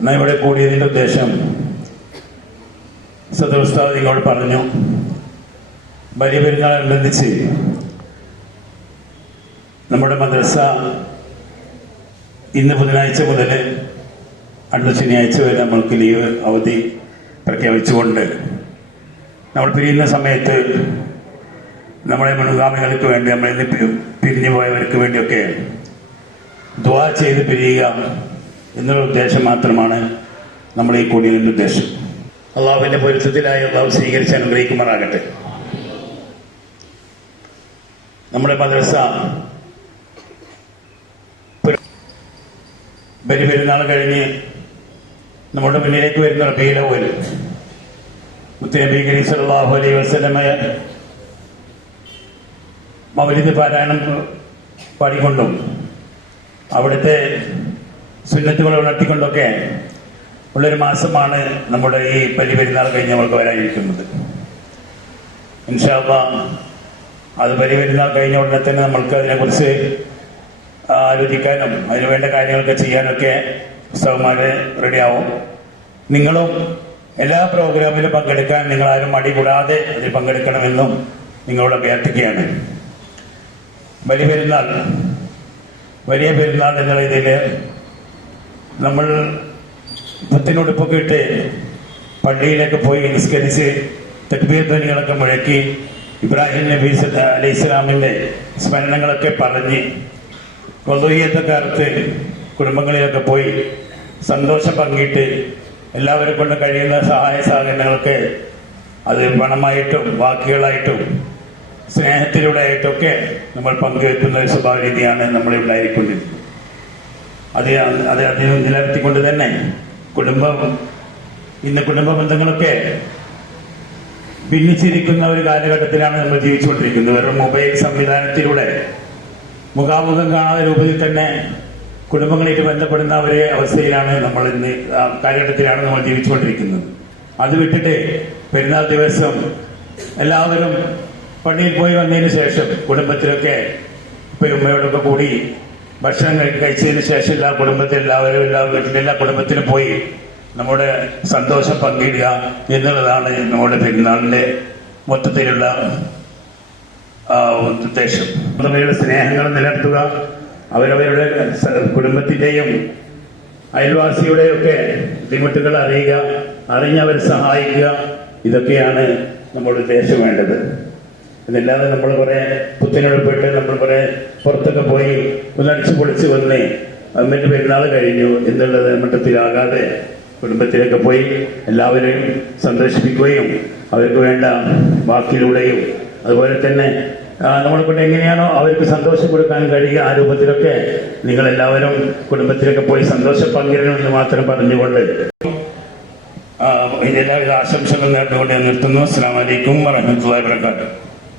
എന്നാൽ ഇവിടെ കൂടിയതിൻ്റെ ഉദ്ദേശം സദർ ഉസ്താദ് നിങ്ങളോട് പറഞ്ഞു, വലിയ പെരുന്നാളനുബന്ധിച്ച് നമ്മുടെ മദ്രസ ഇന്ന് ബുധനാഴ്ച മുതൽ അടുത്ത ശനിയാഴ്ച വരെ നമ്മൾക്ക് ലീവ് അവധി പ്രഖ്യാപിച്ചുകൊണ്ട് നമ്മൾ പിരിയുന്ന സമയത്ത് നമ്മുടെ മുൻഗാമികൾക്ക് വേണ്ടി നമ്മളിൽ നിന്ന് പിരിഞ്ഞു പോയവർക്ക് വേണ്ടിയൊക്കെ ദുആ ചെയ്ത് പിരിയുക എന്നുള്ള ഉദ്ദേശം മാത്രമാണ് നമ്മൾ ഈ കൂടിയതിൻ്റെ ഉദ്ദേശം. അള്ളാഹുവിന്റെ പൊരുത്തത്തിലായി അള്ളാഹു സ്വീകരിച്ച് അനുഗ്രഹിക്കുമാറാകട്ടെ. നമ്മുടെ മദ്രസ ബലിപെരുന്നാൾ കഴിഞ്ഞ് നമ്മുടെ മുന്നിലേക്ക് വരുന്ന റബീഉൽ അവ്വൽ മുത്തുനബി കരീം സല്ലല്ലാഹു അലൈഹി വസല്ലമ മൗലിദ് പാരായണം പാടിക്കൊണ്ടും അവിടുത്തെ സുന്നത്തുകൾ ഉണർത്തിക്കൊണ്ടൊക്കെ ഉള്ളൊരു മാസമാണ് നമ്മുടെ ഈ ബലിപെരുന്നാൾ കഴിഞ്ഞ് നമ്മൾക്ക് വരാനിരിക്കുന്നത്. ഇൻഷാ അല്ലാഹ് അത് ബലിപെരുന്നാൾ കഴിഞ്ഞ ഉടനെ തന്നെ നമ്മൾക്ക് അതിനെക്കുറിച്ച് ആലോചിക്കാനും അതിന് വേണ്ട കാര്യങ്ങളൊക്കെ ചെയ്യാനൊക്കെ ഉസ്താദുമാര് റെഡിയാവും. നിങ്ങളും എല്ലാ പ്രോഗ്രാമിലും പങ്കെടുക്കാൻ നിങ്ങളാരും മടി കൂടാതെ അതിൽ പങ്കെടുക്കണമെന്നും നിങ്ങളോട് അഭ്യർത്ഥിക്കുകയാണ്. വലിയ പെരുന്നാൾ എന്നുള്ള ഇതിൽ നമ്മൾ പുത്തിനുടുപ്പൊക്കെ ഇട്ട് പള്ളിയിലേക്ക് പോയി നിസ്കരിച്ച് തക്ബീർ ധ്വനികളൊക്കെ മുഴക്കി ഇബ്രാഹിം നബി അലൈഹി ഇസ്ലാമിന്റെ സ്മരണങ്ങളൊക്കെ പറഞ്ഞ് കൊതുയ്യത്തൊക്കെ അറുത്ത് കുടുംബങ്ങളിലൊക്കെ പോയി സന്തോഷം പങ്കിട്ട് എല്ലാവരും കൊണ്ട് കഴിയുന്ന സഹായ സഹകരണങ്ങളൊക്കെ അത് പണമായിട്ടും വാക്കുകളായിട്ടും സ്നേഹത്തിലൂടെ ആയിട്ടൊക്കെ നമ്മൾ പങ്കുവെക്കുന്ന ഒരു സ്വഭാവ രീതിയാണ് നമ്മളെ ഉണ്ടായിരിക്കൊണ്ടിരിക്കുന്നത്. അതിനെ നിലനിർത്തിക്കൊണ്ട് തന്നെ ഇന്ന് കുടുംബ ബന്ധങ്ങളൊക്കെ ഭിന്നിച്ചിരിക്കുന്ന ഒരു കാലഘട്ടത്തിലാണ് നമ്മൾ ജീവിച്ചുകൊണ്ടിരിക്കുന്നത്. വെറും മൊബൈൽ സംവിധാനത്തിലൂടെ മുഖാമുഖം കാണാത്ത രൂപത്തിൽ തന്നെ കുടുംബങ്ങളായിട്ട് ബന്ധപ്പെടുന്ന ഒരു അവസ്ഥയിലാണ് നമ്മൾ ഇന്ന് കാലഘട്ടത്തിലാണ് നമ്മൾ ജീവിച്ചുകൊണ്ടിരിക്കുന്നത്. അത് വിട്ടിട്ട് പെരുന്നാൾ ദിവസം എല്ലാവരും പള്ളിയിൽ പോയി വന്നതിന് ശേഷം കുടുംബത്തിലൊക്കെ ഉമ്മയോടൊക്കെ കൂടി ഭക്ഷണം കഴിച്ചതിന് ശേഷം എല്ലാ വീട്ടിലെ എല്ലാ കുടുംബത്തിലും പോയി നമ്മുടെ സന്തോഷം പങ്കിടുക എന്നുള്ളതാണ് നമ്മുടെ പെരുന്നാളിന്റെ മൊത്തത്തിലുള്ള ഉദ്ദേശം. അവരുടെ സ്നേഹങ്ങൾ നിലനിർത്തുക, അവരവരുടെ കുടുംബത്തിന്റെയും അയൽവാസിയുടെയും ഒക്കെ ബുദ്ധിമുട്ടുകൾ അറിയുക, അറിഞ്ഞവർ സഹായിക്കുക, ഇതൊക്കെയാണ് നമ്മുടെ ഉദ്ദേശം വേണ്ടത്. അതല്ലാതെ നമ്മൾ കുറെ പുത്തിനുടുപ്പിട്ട് നമ്മൾ കുറെ പുറത്തൊക്കെ പോയി ഒന്നടിച്ചു പൊളിച്ച് വന്ന് എന്നിട്ട് പെരുന്നാൾ കഴിഞ്ഞു എന്നുള്ളത് മട്ടത്തിലാകാതെ കുടുംബത്തിലൊക്കെ പോയി എല്ലാവരെയും സന്തോഷിപ്പിക്കുകയും അവർക്ക് വേണ്ട വാക്കിലൂടെയും അതുപോലെ തന്നെ നമ്മളെ കൊണ്ട് എങ്ങനെയാണോ അവർക്ക് സന്തോഷം കൊടുക്കാൻ കഴിയുക ആ രൂപത്തിലൊക്കെ നിങ്ങളെല്ലാവരും കുടുംബത്തിലൊക്കെ പോയി സന്തോഷം പങ്കിടണമെന്ന് മാത്രം പറഞ്ഞുകൊണ്ട് എല്ലാവിധ ആശംസകൾ നേർന്നുകൊണ്ട് നിർത്തുന്നു. അസ്സലാമു അലൈക്കും വറഹ്മത്തുള്ളാഹി വബറകാതുഹു.